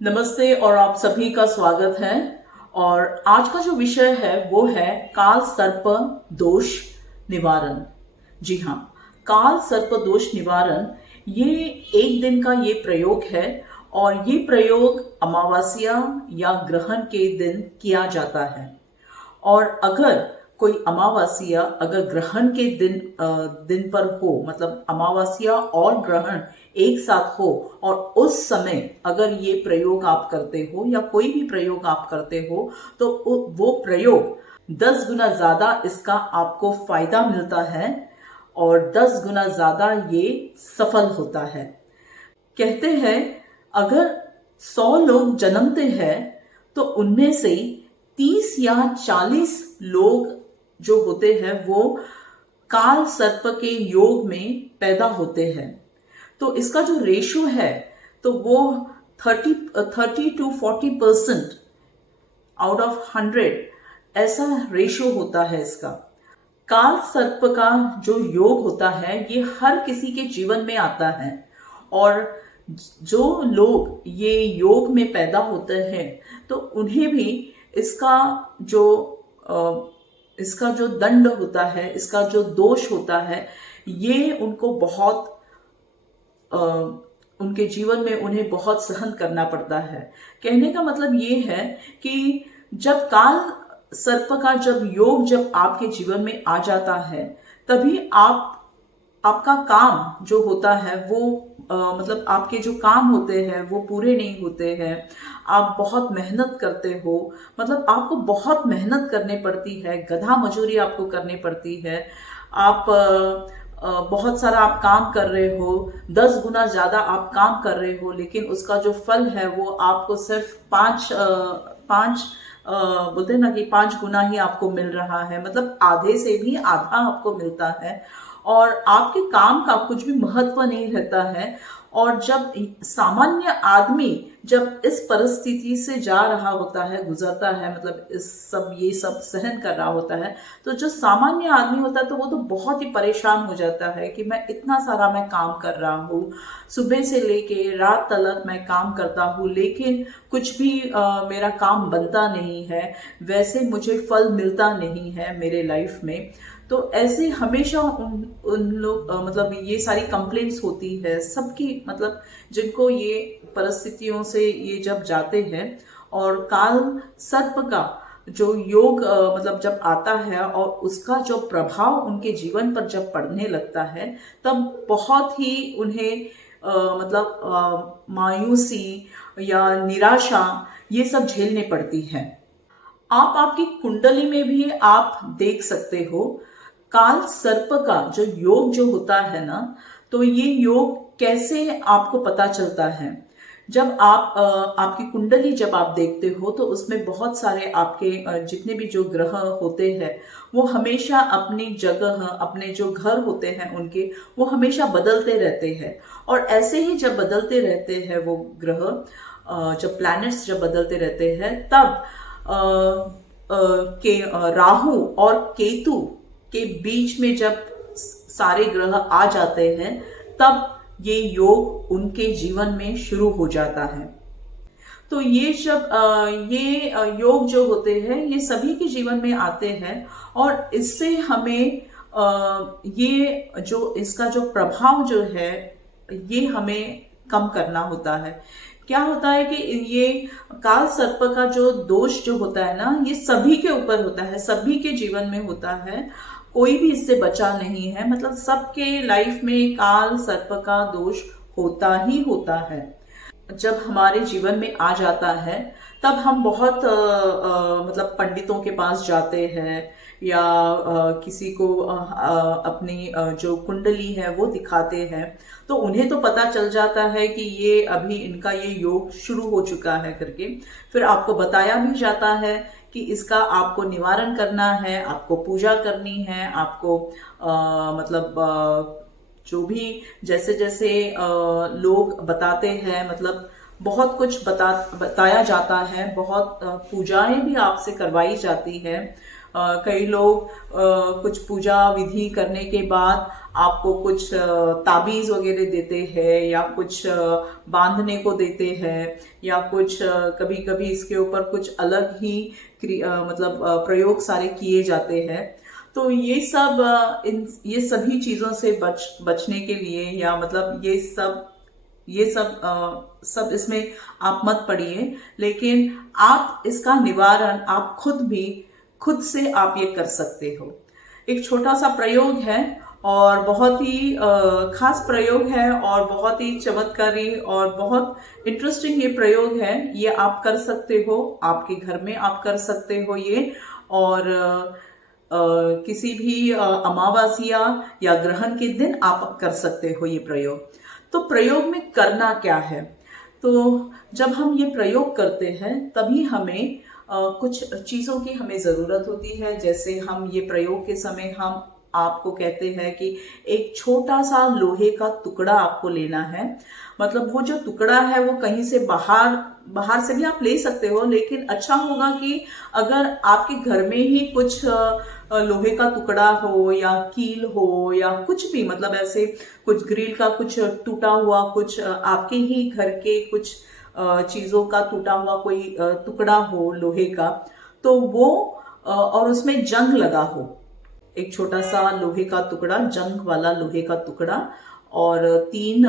नमस्ते और आप सभी का स्वागत है। और आज का जो विषय है वो है काल सर्प दोष निवारण। जी हाँ, काल सर्प दोष निवारण ये एक दिन का ये प्रयोग है और ये प्रयोग अमावस्या या ग्रहण के दिन किया जाता है। और अगर कोई अमावस्या अगर ग्रहण के दिन पर हो, मतलब अमावस्या और ग्रहण एक साथ हो और उस समय अगर ये प्रयोग आप करते हो या कोई भी प्रयोग आप करते हो तो वो प्रयोग 10 गुना ज्यादा इसका आपको फायदा मिलता है और 10 गुना ज्यादा ये सफल होता है। कहते हैं अगर 100 लोग जन्मते हैं तो उनमें से 30 या 40 लोग जो होते हैं वो काल सर्प के योग में पैदा होते हैं। तो इसका जो रेशो है तो वो 30 to 40% आउट ऑफ 100 ऐसा रेशो होता है इसका। काल सर्प का जो योग होता है ये हर किसी के जीवन में आता है और जो लोग ये योग में पैदा होते हैं तो उन्हें भी इसका जो दंड होता है, इसका जो दोष होता है, ये उनको बहुत उनके जीवन में उन्हें बहुत सहन करना पड़ता है। कहने का मतलब ये है कि जब काल सर्प का जब आपके जीवन में आ जाता है तभी आपका काम जो होता है वो मतलब आपके जो काम होते हैं वो पूरे नहीं होते हैं। आप बहुत मेहनत करते हो, मतलब आपको बहुत मेहनत करनी पड़ती है, गधा मजूरी आपको करनी पड़ती है। आप बहुत सारा आप काम कर रहे हो, 10 गुना ज्यादा आप काम कर रहे हो, लेकिन उसका जो फल है वो आपको सिर्फ पांच बोलते हैं ना कि 5 गुना ही आपको मिल रहा है, मतलब आधे से भी आधा आपको मिलता है और आपके काम का कुछ भी महत्व नहीं रहता है। और जब सामान्य आदमी जब इस परिस्थिति से जा रहा होता है, गुजरता है, मतलब ये सब सहन कर रहा होता है, तो जो सामान्य आदमी होता है तो वो तो बहुत ही परेशान हो जाता है कि मैं इतना सारा मैं काम कर रहा हूँ, सुबह से लेके रात तक मैं काम करता हूँ, लेकिन कुछ भी मेरा काम बनता नहीं है, वैसे मुझे फल मिलता नहीं है मेरे लाइफ में। तो ऐसे हमेशा उन लोग मतलब ये सारी कंप्लेंट्स होती है सबकी, मतलब जिनको ये परिस्थितियों से ये जब जाते हैं। और काल सर्प का जो योग मतलब जब आता है और उसका जो प्रभाव उनके जीवन पर जब पड़ने लगता है तब बहुत ही उन्हें मतलब मायूसी या निराशा ये सब झेलने पड़ती है। आप आपकी कुंडली में भी आप देख सकते हो काल सर्प का जो योग जो होता है ना, तो ये योग कैसे आपको पता चलता है। जब आप आपकी कुंडली जब आप देखते हो तो उसमें बहुत सारे आपके जितने भी जो ग्रह होते हैं वो हमेशा अपनी जगह, अपने जो घर होते हैं उनके, वो हमेशा बदलते रहते हैं। और ऐसे ही जब बदलते रहते हैं वो ग्रह, जब प्लैनेट्स जब बदलते रहते हैं तब राहु और केतु के बीच में जब सारे ग्रह आ जाते हैं तब ये योग उनके जीवन में शुरू हो जाता है। तो ये जब ये योग जो होते हैं ये सभी के जीवन में आते हैं और इससे हमें ये जो इसका जो प्रभाव जो है ये हमें कम करना होता है। क्या होता है कि ये काल सर्प का जो दोष जो होता है ना, ये सभी के ऊपर होता है, सभी के जीवन में होता है, कोई भी इससे बचा नहीं है। मतलब सबके लाइफ में काल सर्प का दोष होता ही होता है। जब हमारे जीवन में आ जाता है तब हम बहुत मतलब पंडितों के पास जाते हैं या किसी को अपनी जो कुंडली है वो दिखाते हैं, तो उन्हें तो पता चल जाता है कि ये अभी इनका ये योग शुरू हो चुका है करके। फिर आपको बताया भी जाता है कि इसका आपको निवारण करना है, आपको पूजा करनी है, आपको मतलब जो भी जैसे जैसे लोग बताते हैं, मतलब बहुत कुछ बताया जाता है, बहुत पूजाएं भी आपसे करवाई जाती है। कई लोग कुछ पूजा विधि करने के बाद आपको कुछ ताबीज वगैरह देते हैं या कुछ बांधने को देते हैं या कुछ कभी कभी इसके ऊपर कुछ अलग ही मतलब प्रयोग सारे किए जाते हैं। तो ये सब ये सभी चीजों से बचने के लिए या मतलब सब इसमें आप मत पड़िए, लेकिन आप इसका निवारण आप खुद से आप ये कर सकते हो। एक छोटा सा प्रयोग है और बहुत ही खास प्रयोग है और बहुत ही चमत्कारी और बहुत इंटरेस्टिंग ये प्रयोग है। ये आप कर सकते हो, आपके घर में आप कर सकते हो ये, और किसी भी अमावस्या या ग्रहण के दिन आप कर सकते हो ये प्रयोग। तो प्रयोग में करना क्या है? तो जब हम ये प्रयोग करते हैं तभी हमें कुछ चीजों की हमें जरूरत होती है। जैसे हम ये प्रयोग के समय हम आपको कहते हैं कि एक छोटा सा लोहे का टुकड़ा आपको लेना है। मतलब वो जो टुकड़ा है वो कहीं से बाहर से भी आप ले सकते हो, लेकिन अच्छा होगा कि अगर आपके घर में ही कुछ लोहे का टुकड़ा हो या कील हो या कुछ भी, मतलब ऐसे कुछ ग्रिल का कुछ टूटा हुआ, कुछ आपके ही घर के कुछ चीजों का टूटा हुआ कोई टुकड़ा हो लोहे का, तो वो और उसमें जंग लगा हो, एक छोटा सा लोहे का टुकड़ा, जंग वाला लोहे का टुकड़ा, और 3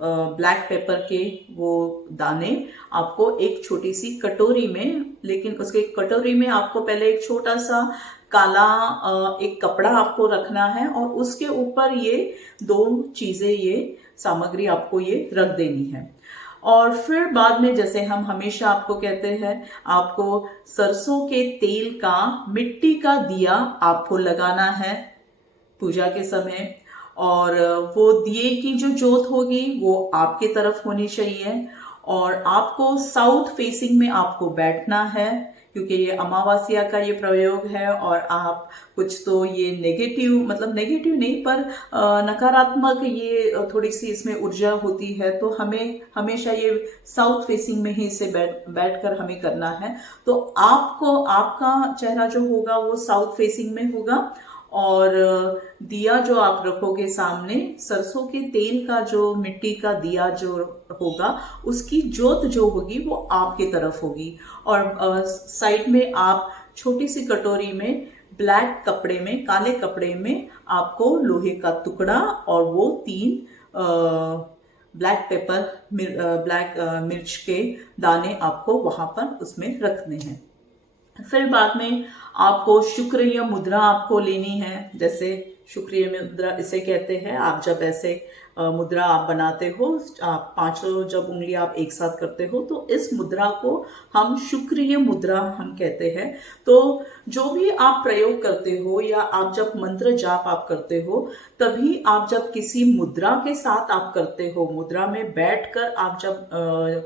ब्लैक पेपर के वो दाने आपको एक छोटी सी कटोरी में, लेकिन उसके कटोरी में आपको पहले एक छोटा सा काला एक कपड़ा आपको रखना है और उसके ऊपर ये 2 चीजें, ये सामग्री आपको ये रख देनी है। और फिर बाद में, जैसे हम हमेशा आपको कहते हैं, आपको सरसों के तेल का मिट्टी का दिया आपको लगाना है पूजा के समय, और वो दिए की जो जोत होगी वो आपके तरफ होनी चाहिए, और आपको साउथ फेसिंग में आपको बैठना है, क्योंकि ये अमावस्या का ये प्रयोग है। और आप कुछ तो ये नेगेटिव, मतलब नेगेटिव नहीं पर नकारात्मक ये थोड़ी सी इसमें ऊर्जा होती है, तो हमें हमेशा ये साउथ फेसिंग में ही इसे बैठकर हमें करना है। तो आपको आपका चेहरा जो होगा वो साउथ फेसिंग में होगा, और दिया जो आप रखोगे सामने, सरसों के तेल का जो मिट्टी का दिया जो होगा उसकी जोत जो होगी वो आपके तरफ होगी, और साइड में आप छोटी सी कटोरी में ब्लैक कपड़े में, काले कपड़े में आपको लोहे का टुकड़ा और वो 3 ब्लैक पेपर, ब्लैक मिर्च के दाने आपको वहां पर उसमें रखने हैं। फिर बाद में आपको शुक्रिय मुद्रा आपको लेनी है। जैसे शुक्रिय मुद्रा इसे कहते हैं, आप जब ऐसे मुद्रा आप बनाते हो, आप 5 जब उंगली आप एक साथ करते हो, तो इस मुद्रा को हम शुक्रिय मुद्रा हम कहते हैं। तो जो भी आप प्रयोग करते हो या आप जब मंत्र जाप आप करते हो, तभी आप जब किसी मुद्रा के साथ आप करते हो, मुद्रा में बैठकर आप जब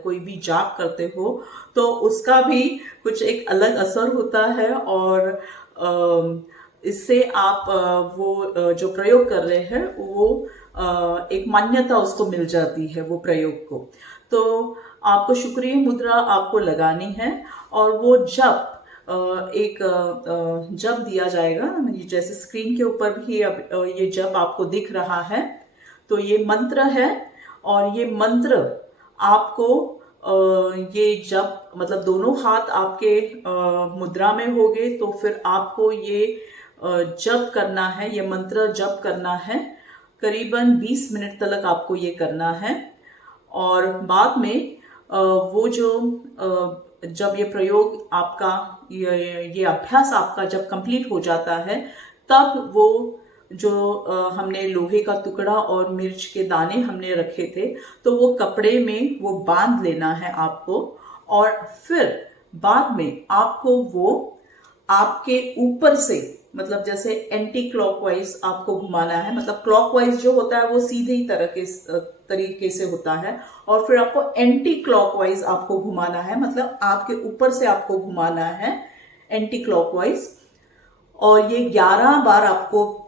कोई भी जाप करते हो, तो उसका भी कुछ एक अलग असर होता है, और इससे आप वो जो प्रयोग कर रहे हैं वो एक मान्यता उसको मिल जाती है वो प्रयोग को। तो आपको शुक्रिय मुद्रा आपको लगानी है, और वो जब एक जब दिया जाएगा, जैसे स्क्रीन के ऊपर भी अब ये जब आपको दिख रहा है, तो ये मंत्र है, और ये मंत्र आपको ये जब, मतलब दोनों हाथ आपके मुद्रा में होंगे, तो फिर आपको ये जप करना है, ये मंत्र जप करना है, करीबन 20 मिनट तक आपको ये करना है। और बाद में वो जो जब ये प्रयोग आपका, ये अभ्यास आपका जब कंप्लीट हो जाता है, तब वो जो हमने लोहे का टुकड़ा और मिर्च के दाने हमने रखे थे, तो वो कपड़े में वो बांध लेना है आपको, और फिर बाद में आपको वो आपके ऊपर से, मतलब जैसे एंटी क्लॉकवाइज आपको घुमाना है। मतलब क्लॉकवाइज जो होता है वो सीधे ही तरीके से होता है, और फिर आपको एंटी क्लॉकवाइज आपको घुमाना है, मतलब आपके ऊपर से आपको घुमाना है एंटी क्लॉकवाइज, और ये 11 बार आपको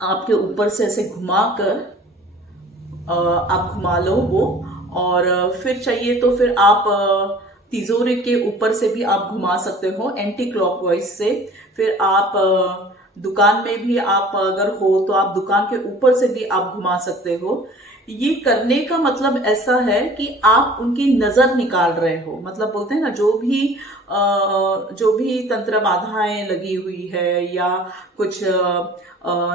आपके ऊपर से ऐसे घुमाकर आप घुमा लो वो। और फिर चाहिए तो फिर आप तिजोरी के ऊपर से भी आप घुमा सकते हो एंटी क्लॉकवाइज से। फिर आप दुकान में भी आप अगर हो तो आप दुकान के ऊपर से भी आप घुमा सकते हो। ये करने का मतलब ऐसा है कि आप उनकी नजर निकाल रहे हो, मतलब बोलते हैं ना, जो भी तंत्र बाधाएं लगी हुई है या कुछ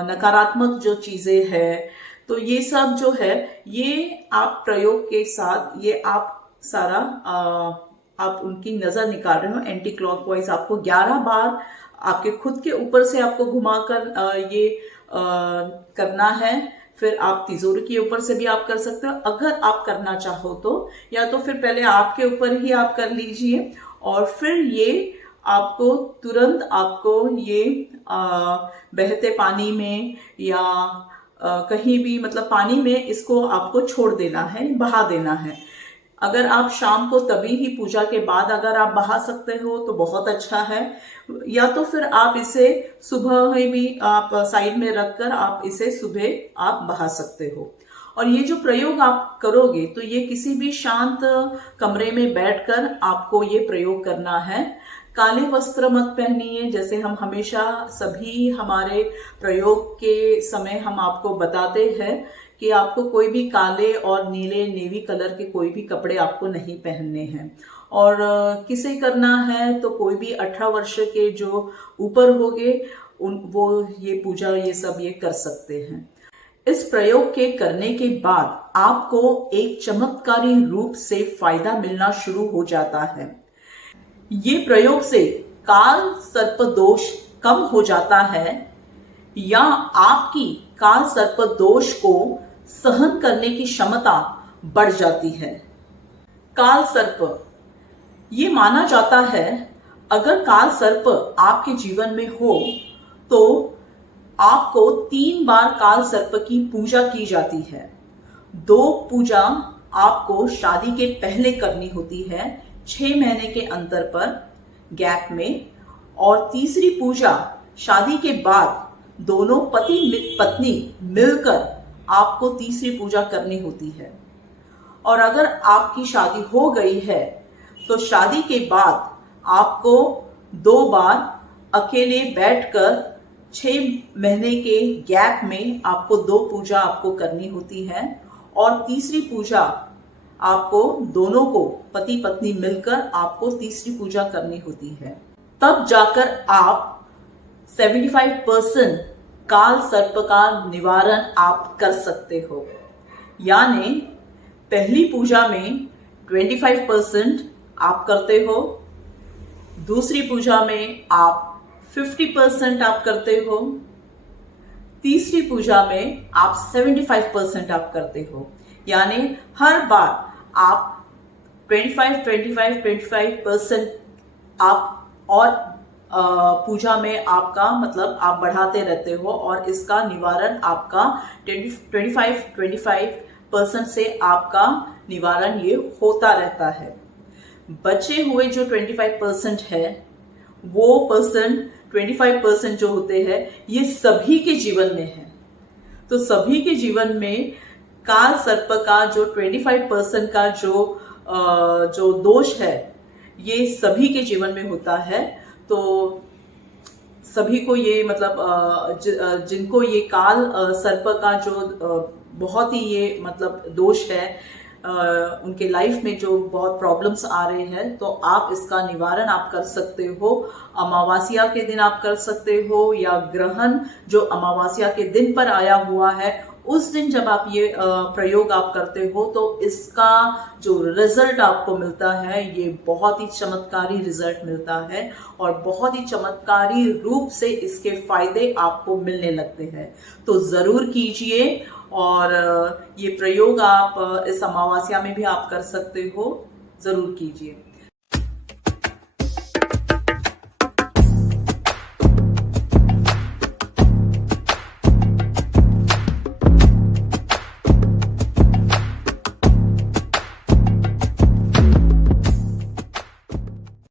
नकारात्मक जो चीजें है, तो ये सब जो है ये आप प्रयोग के साथ ये आप सारा आप उनकी नजर निकाल रहे हो। एंटी क्लॉकवाइज आपको 11 बार आपके खुद के ऊपर से आपको घुमाकर ये करना है। फिर आप तिजोरी के ऊपर से भी आप कर सकते हो अगर आप करना चाहो तो, या तो फिर पहले आपके ऊपर ही आप कर लीजिए और फिर ये आपको तुरंत आपको ये बहते पानी में या कहीं भी, मतलब पानी में इसको आपको छोड़ देना है, बहा देना है। अगर आप शाम को तभी ही पूजा के बाद अगर आप बहा सकते हो तो बहुत अच्छा है, या तो फिर आप इसे सुबह ही भी आप साइड में रखकर आप इसे सुबह आप बहा सकते हो। और ये जो प्रयोग आप करोगे तो ये किसी भी शांत कमरे में बैठकर आपको ये प्रयोग करना है। काले वस्त्र मत पहनिए, जैसे हम हमेशा सभी हमारे प्रयोग के समय हम आपको बताते हैं कि आपको कोई भी काले और नीले नेवी कलर के कोई भी कपड़े आपको नहीं पहनने हैं। और किसे करना है तो कोई भी 18 वर्ष के जो ऊपर होंगे वो ये पूजा ये सब ये कर सकते हैं। इस प्रयोग के करने के बाद आपको एक चमत्कारी रूप से फायदा मिलना शुरू हो जाता है। ये प्रयोग से काल सर्प दोष कम हो जाता है या आपकी काल सर्प दोष को सहन करने की क्षमता बढ़ जाती है। काल सर्प, ये माना जाता है अगर काल सर्प आपके जीवन में हो तो आपको 3 बार काल सर्प की पूजा की जाती है। 2 पूजा आपको शादी के पहले करनी होती है 6 महीने के अंतर पर गैप में, और तीसरी पूजा शादी के बाद दोनों पति पत्नी मिलकर आपको तीसरी पूजा करनी होती है। और अगर आपकी शादी हो गई है तो शादी के बाद आपको 2 बार अकेले बैठकर 6 महीने के गैप में आपको 2 पूजा आपको करनी होती है, और तीसरी पूजा आपको दोनों को पति पत्नी मिलकर आपको तीसरी पूजा करनी होती है। तब जाकर आप 75% काल सर्प का निवारण आप कर सकते हो। यानी पहली पूजा में 25% आप करते हो, दूसरी पूजा में आप 50% आप करते हो, तीसरी पूजा में आप 75% आप करते हो। यानी हर बार आप 25% आप और पूजा में आपका मतलब आप बढ़ाते रहते हो, और इसका निवारण आपका 25% से आपका निवारण ये होता रहता है। बचे हुए जो 25% है वो 25% जो होते हैं ये सभी के जीवन में है। तो सभी के जीवन में काल सर्प का जो 25% का जो दोष है ये सभी के जीवन में होता है। तो सभी को ये मतलब जिनको ये काल सर्प का जो बहुत ही ये मतलब दोष है, उनके लाइफ में जो बहुत प्रॉब्लम्स आ रहे हैं, तो आप इसका निवारण आप कर सकते हो। अमावस्या के दिन आप कर सकते हो, या ग्रहण जो अमावस्या के दिन पर आया हुआ है उस दिन जब आप ये प्रयोग आप करते हो तो इसका जो रिजल्ट आपको मिलता है ये बहुत ही चमत्कारी रिजल्ट मिलता है, और बहुत ही चमत्कारी रूप से इसके फायदे आपको मिलने लगते हैं। तो जरूर कीजिए, और ये प्रयोग आप इस अमावस्या में भी आप कर सकते हो, जरूर कीजिए।